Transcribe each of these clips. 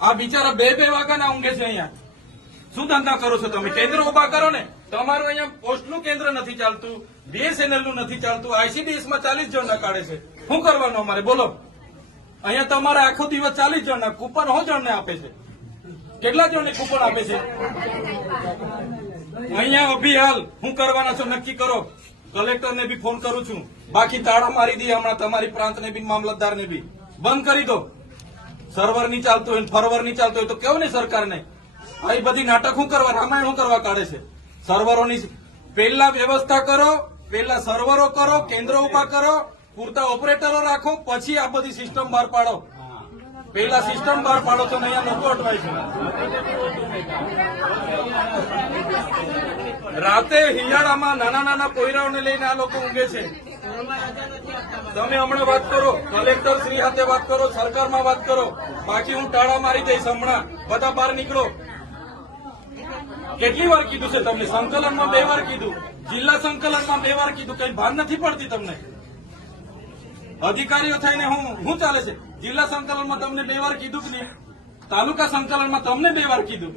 આ બિચારા બે બે વાગ્યાના ઊંઘે છે અહીંયા. શું ધંધા કરો છો તમે? કેન્દ્ર ઊભા કરો ને. તમારું અહીંયા પોસ્ટનું કેન્દ્ર નથી ચાલતું બીએસએનએલનું નથી ચાલતું, આઈસીડીએસમાં ચાલીસ જણના કાઢે છે. શું કરવાનું અમારે? બોલો. અહીંયા તમારે આખો દિવસ ચાલીસ જણના કૂપન હો જણને આપે છે? કેટલા જણને કૂપન આપે છે? અહીંયા અભી હાલ હું કરવાના છો? નક્કી કરો. કલેક્ટરને બી ફોન કરું છું. બાકી તાળા મારી દઈએ હમણાં તમારી પ્રાંતને બી મામલતદારને બી. બંધ કરી દો. સર્વર નહીં ચાલતું હોય ફરવર નહીં ચાલતું હોય તો કેવું ને સરકારને? આ બધી નાટક શું કરવા, રામાયણ શું કરવા કાઢે છે? સર્વરોની પહેલા વ્યવસ્થા કરો, પહેલા સર્વરો કરો, કેન્દ્રો ઊભા કરો, પૂરતા ઓપરેટરો રાખો, પછી આ બધી સિસ્ટમ બહાર પાડો. પહેલા સિસ્ટમ બહાર પાડો તો અહીંયા લોકો અટવાય છે રાતે હિયાળામાં નાના નાના પોયરાઓને લઈને આ લોકો ઊંઘે છે. તમે હમણાં વાત કરો, કલેક્ટર શ્રી સાથે વાત કરો, સરકારમાં વાત કરો. બાકી હું ટાળા મારી દઈશ હમણાં. બધા બહાર નીકળો. કેટલી વાર કીધું છે તમને? સંકલનમાં બે વાર કીધું. જિલ્લા સંકલનમાં બે વાર કીધું. કઈ ભાન નથી પડતી તમને? અધિકારીઓ થઈને હું શું ચાલે છે? જિલ્લા સંકલનમાં તમને બે વાર કીધું કે તાલુકા સંકલનમાં તમને બે વાર કીધું.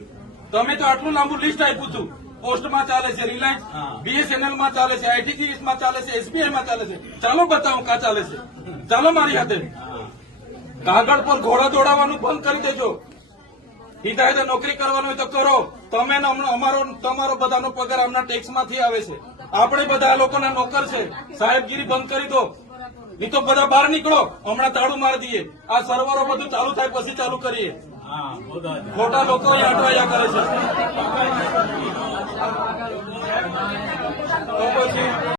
તમે તો આટલું લાંબુ લિસ્ટ આપ્યું હતું. પોસ્ટમાં ચાલે છે રિલાયન્સ બીએસએનએલમાં ચાલે છે આઈટીજીએસમાં ચાલે છે એસબીઆઈ માં ચાલે છે. ચાલો બતાવો કા ચાલે છે. ચાલો મારી હાથે. કાગળ પર ઘોડા દોડાવવાનું બંધ કરી દેજો. હિદાયતે નોકરી કરવાનું હોય તો કરો. તમે અમારો તમારો બધાનો પગાર આમના ટેક્સમાંથી આવે છે. આપણે બધા લોકોના નોકર છે. સાહેબગીરી બંધ કરી દો. નહીં તો બધા બહાર નીકળો. હમણાં તાળું મારી દઈએ. આ સર્વરો બધું ચાલુ થાય પછી ચાલુ કરીએ. ખોટા લોકો અટવાયા કરે છે.